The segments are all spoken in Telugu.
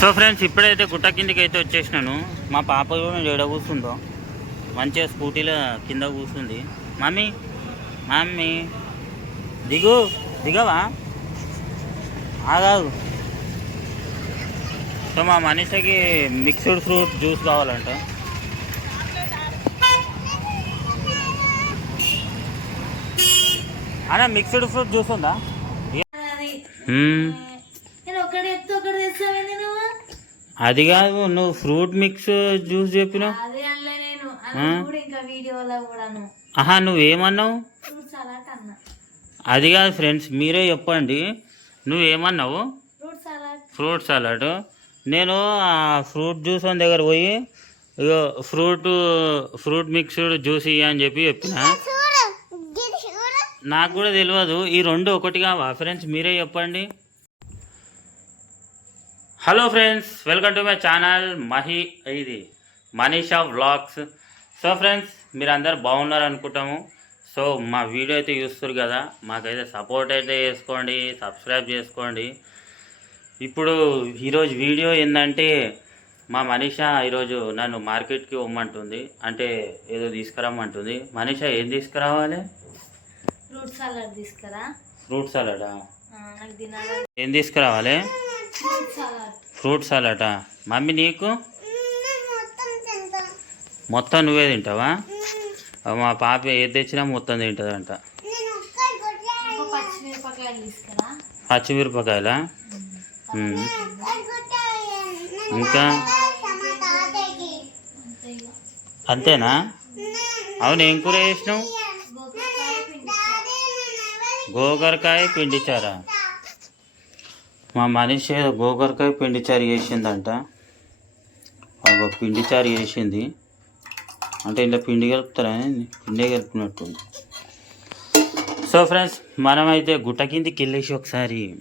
సో ఫ్రెండ్స్ ఇప్పుడైతే గుట్ట కిందకి అయితే వచ్చేసినాను. మా పాప కూడా ఏడ కూర్చుందో. మంచిగా స్కూటీలో కింద కూర్చుంది. మమ్మీ మమ్మీ దిగు దిగవా? ఆగాదు సో మా మనిషికి మిక్స్డ్ ఫ్రూట్ జ్యూస్ కావాలంట. అన్న మిక్స్డ్ ఫ్రూట్ జ్యూస్ ఉందా. నేను ఒకటి ఎత్తు ఒకటి అది కాదు నువ్వు ఫ్రూట్ మిక్స్ జ్యూస్ చెప్పినావు. అదే అనలే నేను. ఆ? అది కూడా ఇంకా వీడియోలో కూడాను. ఆహా నువ్వేమన్నావు? ఫ్రూట్ సలాడ్ అన్న. అది కాదు ఫ్రెండ్స్ మీరే చెప్పండి. నువ్వేమన్నావు? Fruit salad. Fruit salad. నేను ఆ ఫ్రూట్ జ్యూస్ అని దగ్గర పోయి ఇగో ఫ్రూట్ ఫ్రూట్ మిక్స్డ్ జ్యూస్ ఇయ్య అని చెప్పి చెప్పిన. నాకు కూడా తెలియదు ఈ రెండు ఒకటి కావా? ఫ్రెండ్స్ మీరే చెప్పండి. Hello friends welcome to my channel Mahi ఇది మనీషా వ్లాగ్స్ సో ఫ్రెండ్స్ మీరు అందరు బాగున్నారు అనుకుంటాము. సో మా వీడియో అయితే చూస్తారు కదా మాకైతే సపోర్ట్ అయితే చేసుకోండి సబ్స్క్రైబ్ చేసుకోండి. ఇప్పుడు ఈరోజు వీడియో ఏంటంటే మా మనీషా ఈరోజు నన్ను మార్కెట్కి ఇవ్వమంటుంది అంటే ఏదో తీసుకురమ్మంటుంది. మనీషా ఏం తీసుకురావాలి? ఫ్రూట్ సలాడ్ తీసుకురా. ఫ్రూట్ సలాడా ఏం తీసుకురావాలి? Fruit salad? మమ్మీ నీకు? మొత్తం నువ్వే తింటావా? మా పాప ఏది తెచ్చినా మొత్తం తింటుందంట. పచ్చిమిరపకాయలు. ఇంకా అంతే ఇక. అంతేనా? అవును ఏం కూర చేసినావు? గోకరకాయ పిండిచారా మా మనిషి ఏదో గోకరకాయ పిండిచారు చేసిందంట. ఒక పిండిచారు చేసింది. అంటే ఇలా పిండి కలుపుతారని పిండి కలుపుకున్నట్టుంది సో ఫ్రెండ్స్ మనమైతే గుట్ట కిందికి వెళ్ళేసి ఒకసారి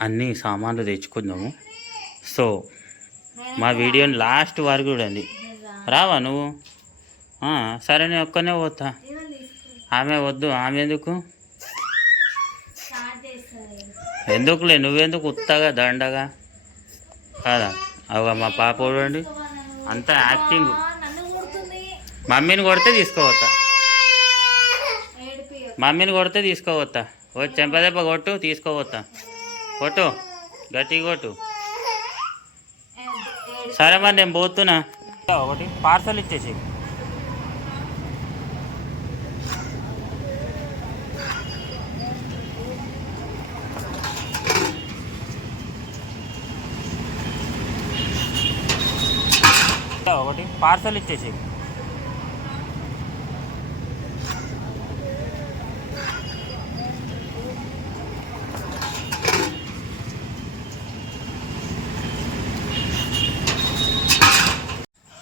అన్ని సామాన్లు తెచ్చుకుందాము. సో మా వీడియోని లాస్ట్ వరకు చూడండి. రావా నువ్వు? సరే నేను ఒక్కనే పోతా. ఆమె వద్దు. ఆమె ఎందుకు? ఎందుకులే? నువ్వెందుకు ఉత్తగా దండగా? కాదా? అవ మా పాప చూడండి. అంతా యాక్టింగ్ మమ్మీని కొడితే తీసుకోవద్దా మమ్మీని కొడితే తీసుకోవద్దా ఓ చెంపదెబ్బ కొట్టు తీసుకోవద్దా కొట్టు గట్టిగా కొట్టు. సరే మరి నేను పోతున్నా. ఒకటి పార్సల్ ఇచ్చేసి ఒకటి పార్సల్ ఇచ్చేసి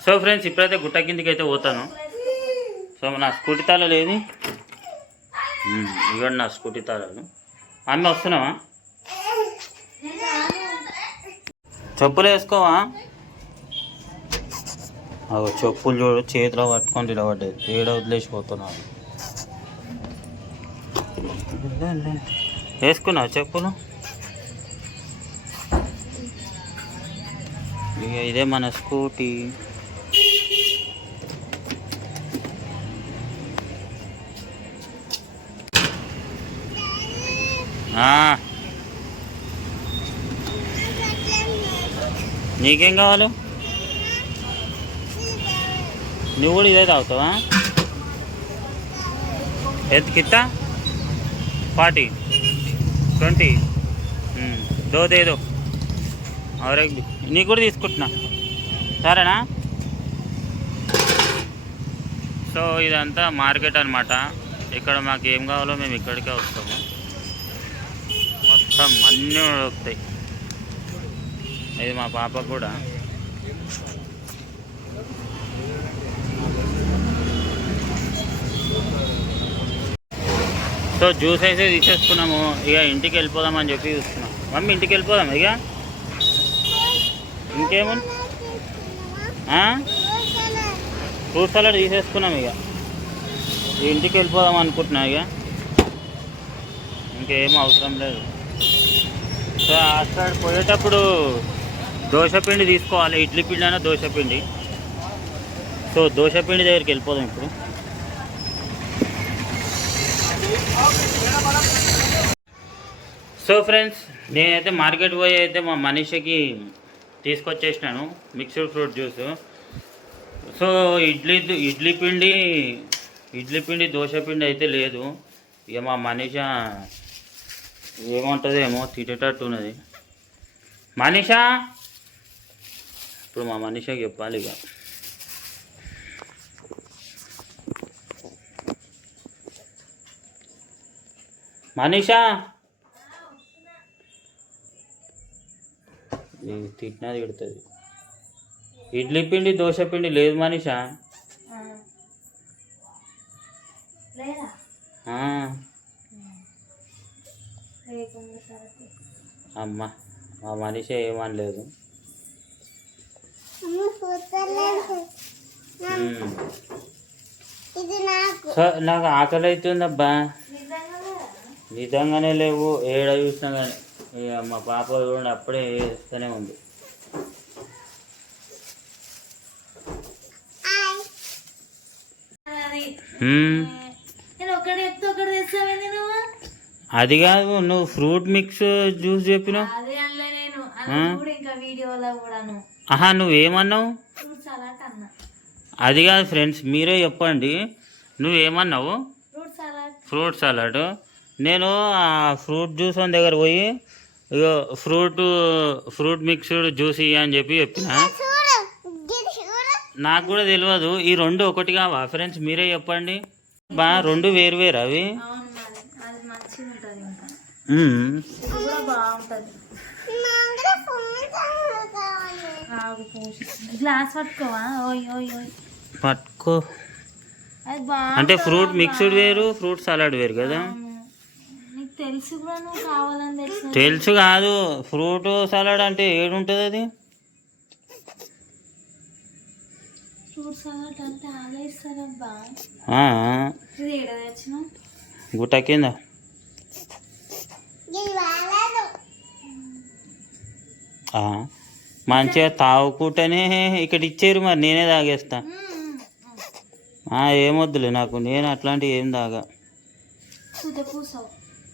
సో ఫ్రెండ్స్ ఇప్పుడైతే గుట్ట కిందికి అయితే పోతాను. సో నా స్కూటీ తాళాలు ఏది ఇవ్వండి నా స్కూటీ తాళాలు. అమ్మ వస్తున్నావా? చెప్పులు వేసుకోవా? అవి చెప్పులు చూడు చేతిలో పట్టుకొని ఇలా పడ్డది ఏడ వదిలేసిపోతున్నావు వేసుకున్నావు చెప్పులు? ఇక ఇదే మన స్కూటీ. నీకేం కావాలి? నువ్వు కూడా ఇదే తాగుతావా? ఎంత కిత్తా ఫార్టీ. ట్వంటీ. దోదేదో అవరకు నీకు కూడా తీసుకుంటున్నా. సరేనా? సో ఇదంతా మార్కెట్ అనమాట ఇక్కడ మాకు ఏం కావాలో మేము ఇక్కడికే వస్తాము. మొత్తం అన్నీ దొరుకుతాయి ఇది మా పాప కూడా. సో జ్యూస్ అయితే తీసేసుకున్నాము. ఇక ఇంటికి వెళ్ళిపోదాం అని చెప్పి చూస్తున్నాం. మమ్మీ ఇంటికి వెళ్ళిపోదాం ఇక? ఇంకేముంది ఫ్రూట్ సలాడ్ తీసేసుకున్నాం ఇక. ఇంటికి వెళ్ళిపోదాం అనుకుంటున్నా ఇక. ఇంకేం అవసరం లేదు. సో అక్కడ పోయేటప్పుడు దోశ పిండి తీసుకోవాలి. ఇడ్లీ పిండి అయినా దోశ పిండి. సో దోశ పిండి దగ్గరికి వెళ్ళిపోదాం ఇప్పుడు. సో ఫ్రెండ్స్ నేనైతే మార్కెట్ పోయి అయితే మా మనిషికి తీసుకొచ్చేసినాను mixed fruit juice. So idli idli పిండి ఇడ్లీ పిండి దోశ పిండి అయితే లేదు. ఇక మా మనిష ఏమంటుందేమో తిట్టేటట్టు ఉన్నది. మనీషా? ఇప్పుడు మా మనిషకి చెప్పాలి ఇక. మనీషా? తిట్టినా తిడుతుంది. ఇడ్లీ పిండి దోశ పిండి లేదు మనీషా? అమ్మ మా మనిషి ఏమనలేదు నాకు. ఆకలి అవుతుందబ్బా? నిజంగానే లేవు ఏడ చూసినా కానీ ఇక మా పాప చూడండి అప్పుడే వేస్తూనే ఉంది. అది కాదు నువ్వు ఫ్రూట్ మిక్స్ జ్యూస్ చెప్పినావు? ఆహా నువ్వేమన్నావు? అది కాదు ఫ్రెండ్స్ మీరే చెప్పండి. నువ్వేమన్నావు? Fruit salad. నేను ఆ ఫ్రూట్ జ్యూస్ వన్ దగ్గర పోయి ఇగో ఫ్రూట్ ఫ్రూట్ మిక్స్డ్ జ్యూస్ ఇయ్య అని చెప్పి చెప్పిన. నాకు కూడా తెలియదు ఈ రెండు ఒకటి కావా? ఫ్రెండ్స్ మీరే చెప్పండి. బా రెండు వేరు వేరు అవి. గ్లాస్ పట్టుకోవా పట్టుకో అంటే ఫ్రూట్ మిక్స్డ్ వేరు ఫ్రూట్ సలాడ్ వేరు కదా? తెలిసి కూడా నువ్వు కావాలని తెలిసిన తెలుసు కాదు. ఫ్రూట్ సలాడ్ అంటే ఏడుంటుంది అది? ఫ్రూట్ సలాడ్ అంటే ఆలోచిస్తారబ్బా ఆ, ఇది ఏడ తెచ్చినావు? గుట్ట కింద. ఆ, మంచిగా తాగుకుంటేనే ఇక్కడ ఇచ్చారు మరి నేనే తాగేస్తా. ఆ, ఏమొద్దులే నాకు నేను అట్లాంటివి ఏం తాగా.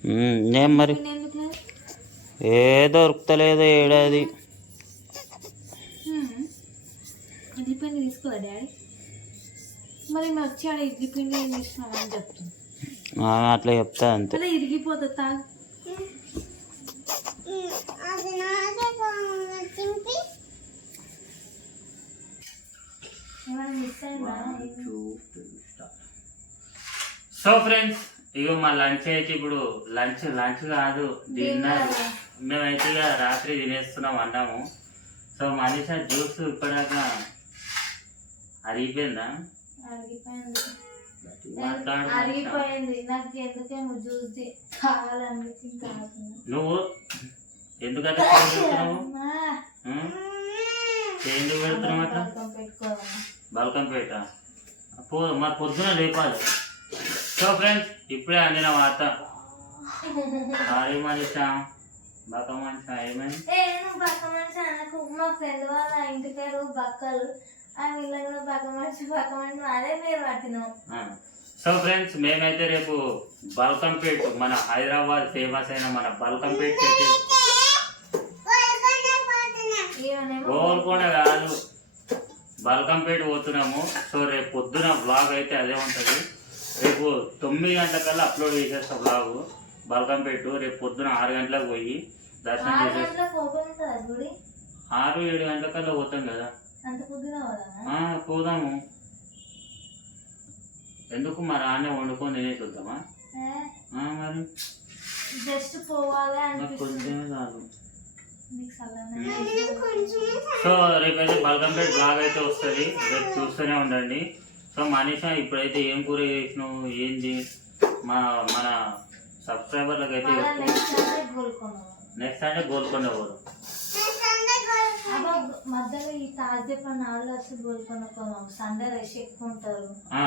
నేను మరి? ఏ దొరుకుతలేదు ఏడాది హ్మ్. ఇడ్లీ పిండి తీసుకోదా డాడీ? మరి మేము వచ్చాడు ఇడ్లీ పిండి ఏం తీసుకున్నామని చెప్తుంది. ఆ, అట్లా చెప్తా అంతే. అలా తాగు. సో ఫ్రెండ్స్ ఇగో మా లంచ్ అయితే ఇప్పుడు లంచ్ లంచ్ కాదు డిన్నర్. మేమైతే ఇక రాత్రి తినేస్తున్నాం అన్నాము. సో మనిష జ్యూస్ ఇప్పటిదాకా అరిగిపోయిందా? నువ్వు? ఎందుకంటే చేయి పెడుతున్నావు? అమ్మా. ఉం? చేయి ఎందుకు పెడుతున్నావు అట్లా? పక్కన పెట్టుకోవాలా బల్కంపేట పో మరి పొద్దున లేపాలి. సో ఫ్రెండ్స్ ఇప్పుడే అందిన వార్త. భారీ మనిష బక మనిష ఏమైంది ఏ నువ్వు పక్క మనిషి అనకు మా ఫ్రెండ్ వాళ్ళ ఇంటి పేరు బక్కలు. ఆ మనిషి మనిషి అదే పేరు. సో ఫ్రెండ్స్ మేమైతే రేపు బల్కంపేట్ మన హైదరాబాద్ ఫేమస్ అయిన మన బల్కంపేట్ గోల్కొండ కాదు బల్కంపేట పోతున్నాము. సో రేపు పొద్దున బ్లాగ్ అయితే అదే ఉంటుంది. రేపు తొమ్మిది గంటలకల్లా అప్లోడ్ చేసేస్తా బ్లాగ్ బల్కంపేట రేపు పొద్దున ఆరు గంటలకు పోయి దర్శనం ఆరు ఏడు గంటలకల్లా పోతాం కదా. పోదామా? ఎందుకు మరి ఆనే వండుకొని తినేసి వద్దామా? మరి జస్ట్ పోవాలి కొంచెమే చాలు. సో రేపైతే బల్కంపేట్ బ్లాగ్ అయితే వస్తుంది. రేపు చూస్తూనే ఉండండి. సో మనీషా ఇప్పుడైతే ఏం కూర చేసినావు ఏంది? మా మన సబ్స్క్రైబర్లకు అయితే నెక్స్ట్ అంటే గోల్కొండ పోరు మధ్యలో ఈ తాజే పని వస్తే గోల్కొండ పోదాం సండే రష్ ఎక్కువ ఉంటారు. ఆ,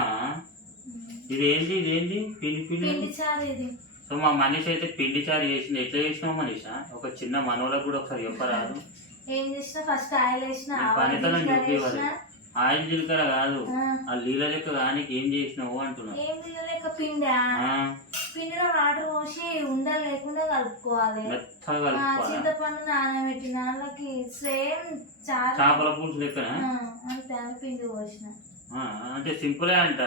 ఇది ఏంది ఇది ఏంది? పిండి పిండి? పిండి చారు ఇది. సో మా మనీష్ అయితే పిండి చారు చేసింది ఎట్లా చేసినావు మనీషా? ఒక చిన్న మనోళ్ళకు కూడా ఒకసారి చెప్పరాదు. ఏం చేసిన ఫస్ట్ ఆయిల్ వేసిన పనితనం. ఆయిల్ జీలకర్ర కాదు. ఆ, నీళ్ళ లెక్క కానీ ఏం చేసినావు అంటున్నా. ఏం తీయలేక పిండి? పిండిలో వాటర్ పోసి ఉండలు లేకుండా కలుపుకోవాలి. చింతపండు నానబెట్టిన వాళ్ళకి సేమ్ చేపల పులుసు లెక్కన? అంతే పిండి పోసిన. అంటే సింపులే అంట.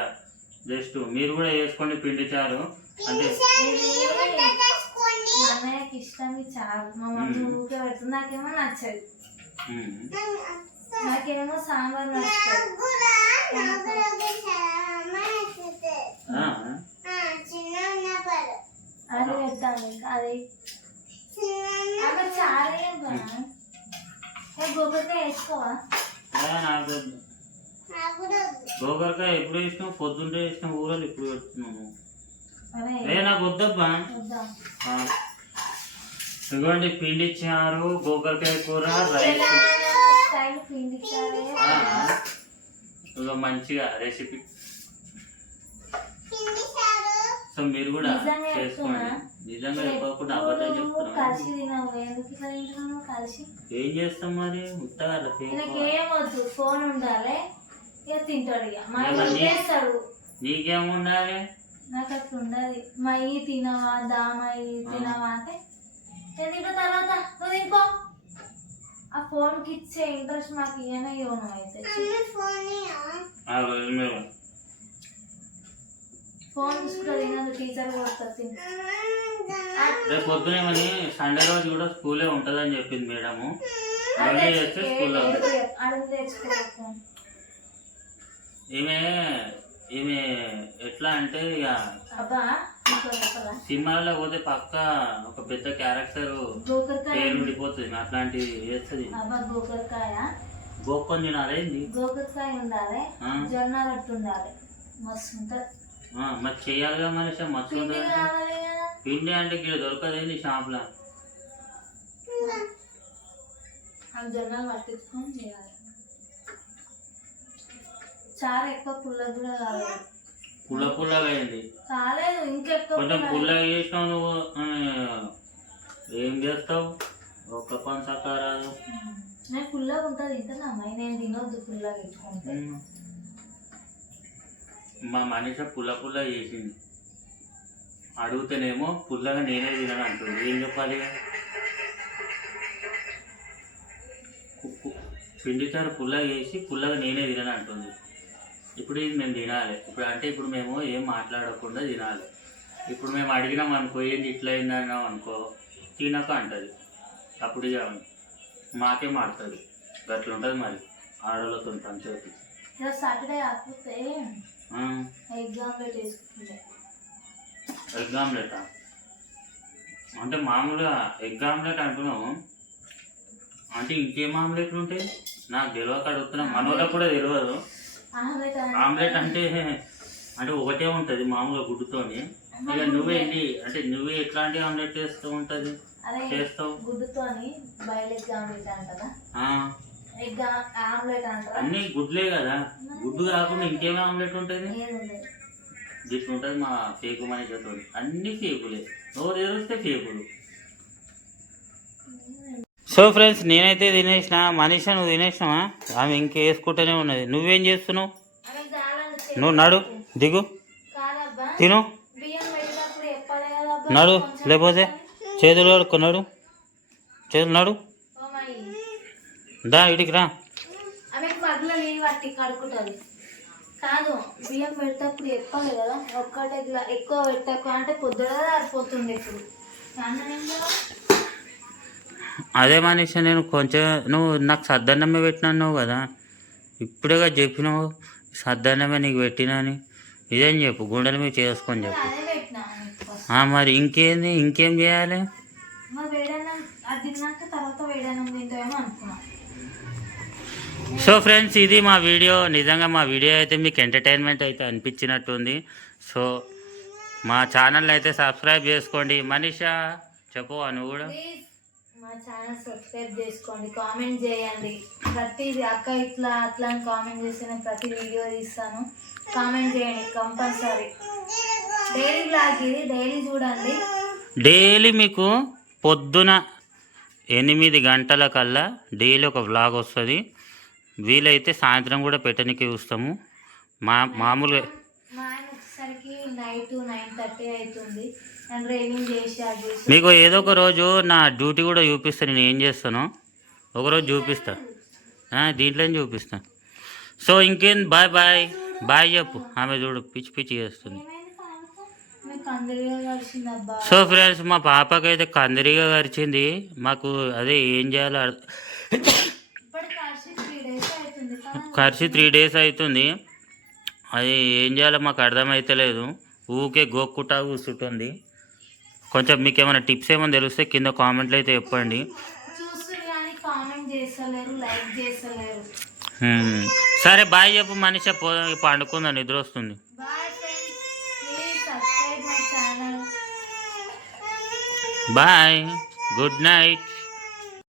జస్ట్ మీరు కూడా వేసుకోండి పిండి చారు. అంటే అన్నయ్యకి ఇష్టం ఈ చారు. మా మమ్మీ ఊరికే పెడుతుంది. నాకేమో నచ్చదు. నాకేమో సాంబార్ అది పెట్టాలి అది. అక్కడ? ఏ గోకరకాయ వేసుకోవా. గోకరకాయ ఎప్పుడు వేసినావు? పొద్దుంటే వేసినావు ఊరలు ఇప్పుడు పెడుతున్నాను ఏ నాకు వద్దబ్బా. ఇదిగోండి పిండి చారు గోకరకాయ కూర రైస్. ఇదిగో మంచిగా రెసిపీ సో మీరు కూడా చేసుకోండి? నిజంగా చెప్పకుండా అబద్ధం ఏం చేస్తాం మరి? ముట్టగా ఈయనకి ఏం వద్దు. ఫోన్ ఉండాలి. ఇక తింటాడు ఇక? చేస్తాడు. నీకేముండాలి నాకు అట్లా ఉండదు. మా ఈ తినవా? దామా ఈ తినవా అంటే? తింటా తర్వాత. నువ్వు తినుకో. ఆ ఫోన్కి ఇచ్చే ఇంట్రెస్ట్ మాకు ఇయ్యనే ఇవ్వను అయితే ఆ రోజు మీరు ఫోన్ చూసుకుంటా తినదు టీచర్ కొడతారు తిని రేపు పొద్దునేమని సండే రోజు కూడా స్కూలే ఉంటుందని చెప్పింది మేడము అది అవన్నీ చేస్తే స్కూల్లో తెచ్చుకో, అడుగు తెచ్చుకో ఫోన్ ఈమె ఈమె ఎట్లా అంటే ఇక అబ్బా ఇంకో చెప్పరా సినిమాలో పోతే పక్క ఒక పెద్ద క్యారెక్టర్ పేరు ఉండిపోతుంది అట్లాంటివి వేస్తుంది గోకరకాయ. గోక్కొని తినాలేంది గోకరకాయ ఉండాలి. జొన్న రొట్టె ఉండాలి. మస్తు ఉంటుంది మరి చెయ్యాలిగా మనిషి మస్తు పిండి కావాలి అంటే ఇక్కడ దొరకదేంది షాప్లో? జొన్నలు పట్టించుకొని చేయాలి. చారు ఎక్కువ పుల్ల కూడా కాలేదు పుల్ల పుల్లగా అయింది కాలేదు ఇంకెక్కువ కొంచెం పుల్ల. పుల్లగా చేసినావు నువ్వు ఏం చేస్తావు? ఒక్క పని చక్కగా రాదు. పుల్లగా ఉంటుంది అమ్మాయి నేను తినొద్దు పుల్లగా. మా మనిషి పుల్ల పుల్ల చేసింది. అడిగితేనేమో పుల్లగా నేనే తినను అంటుంది. ఏం చెప్పాలి ఇక? కు- కు- పిండి చారు పుల్లగా చేసి పుల్లగా నేనే తినను అంటుంది. ఇప్పుడు ఇది మేము తినాలి. ఇప్పుడు అంటే ఇప్పుడు మేము ఏం మాట్లాడకుండా తినాలి. ఇప్పుడు మేము అడిగినాం అనుకో ఏంది ఇట్లా అయింది అన్నాం అనుకో తినక అంటది. అప్పుడు ఇక మాకే మాడుతుంది గట్ల ఉంటుంది మరి. ఆడవాళ్ళతో పంచాయతీ సాటర్డే కాకపోతే ఆ, ఎగ్ ఆమ్లెట్ వేసుకుంటే. Egg omelette? అంటే మామూలుగా ఎగ్ ఆమ్లెట్ అంటున్నాము అంటే ఇంకేం ఆమ్లెట్లు ఉంటాయి? నాకు తెలియక అడుగుతున్నా. మనోళ్ళకి కూడా తెలియదు ఆమ్లెట్ అంటే? అంటే ఒకటే ఉంటుంది మామూలుగా గుడ్డుతోని. ఇక నువ్వేంటి అంటే నువ్వే ఎట్లాంటి ఆమ్లెట్ చేస్తూ ఉంటుంది? అదే చేస్తావు? గుడ్డుతోని బాయిల్ ఎగ్ ఆమ్లెట్ అంటారా ఆ, ఎగ్ ఆమ్లెట్ అంటారా అన్నీ గుడ్లే కదా. గుడ్డు కాకుండా ఇంకేం ఆమ్లెట్ ఉంటుంది? గిట్ల ఉంటుంది మా ఫేకు మనిషితో అన్ని ఫేకులే. నోరు తెరిస్తే ఫేకులు. సో ఫ్రెండ్స్ నేనైతే తినేసిన మనిషి నువ్వు తినేసినావా? ఆమె ఇంకా వేసుకుంటూనే ఉన్నది. నువ్వేం చేస్తున్నావు? నువ్వు నడు దిగు. తిను. నడు లేకపోతే చేతులు కడుక్కున్నాడు చేతులు నడు. దా ఇడికి రా. కాదు బియ్యం పెడేటప్పుడు చెప్పాలి కదా ఒక్కటే ఎక్కువ పెట్టకు అంటే పొద్దున సరిపోతుంది ఇప్పుడు. అదే మనిషి నేను కొంచెం నువ్వు నాకు సద్దన్నమే పెట్టినావు కదా. ఇప్పుడేగా చెప్పినావు సద్దన్నమే నీకు పెట్టినా అని. ఇదేం చెప్పు గుండెల మీద చేసుకొని చెప్పు. మరి ఇంకేంది ఇంకేం చేయాలి? సో ఫ్రెండ్స్ ఇది మా వీడియో. నిజంగా మా వీడియో అయితే మీకు ఎంటర్టైన్మెంట్ అయితే అనిపించినట్టుంది సో మా ఛానల్ అయితే సబ్స్క్రైబ్ చేసుకోండి. మనీషా చెప్పు నువ్వు కూడా. మా ఛానల్ సబ్స్క్రైబ్ చేసుకోండి కామెంట్ చేయండి. ప్రతిది అక్క ఇట్లా అట్లా అని కామెంట్ చేసి నేను ప్రతి వీడియో తీస్తాను. కామెంట్ చేయండి కంపల్సరీ డైలీ బ్లాగ్ ఇది డైలీ చూడండి. డైలీ మీకు పొద్దున ఎనిమిది గంటల కల్లా డైలీ ఒక వ్లాగ్ వస్తుంది. వీలైతే సాయంత్రం కూడా పెట్టడానికి చూస్తాము. మా మామూలుగా మా ఆయన వచ్చేసరికి నైట్ నైన్ థర్టీ అవుతుంది. మీకు ఏదో ఒక రోజు నా డ్యూటీ కూడా చూపిస్తాను నేను ఏం చేస్తాను? ఒకరోజు చూపిస్తా. దీంట్లోనే చూపిస్తా. సో ఇంకేం? బాయ్ బాయ్ బాయ్ చెప్పు. ఆమె చూడు పిచ్చి పిచ్చి చేస్తుంది. సో ఫ్రెండ్స్ మా పాపకైతే కందిరిగా గరిచింది మాకు అదే ఏం చేయాలో కలిసి త్రీ డేస్ అవుతుంది అది ఏం చేయాలో మాకు అర్థమైతలేదు. ఊకే గోక్కుటా కూర్చుంటుంది. కొంచెం మీకు ఏమైనా టిప్స్ ఏమైనా తెలిస్తే కింద కామెంట్లు అయితే చెప్పండి. సరే బాయ్ చెప్పు మనిషి పండుకుందా నిద్ర వస్తుంది. Bye good night.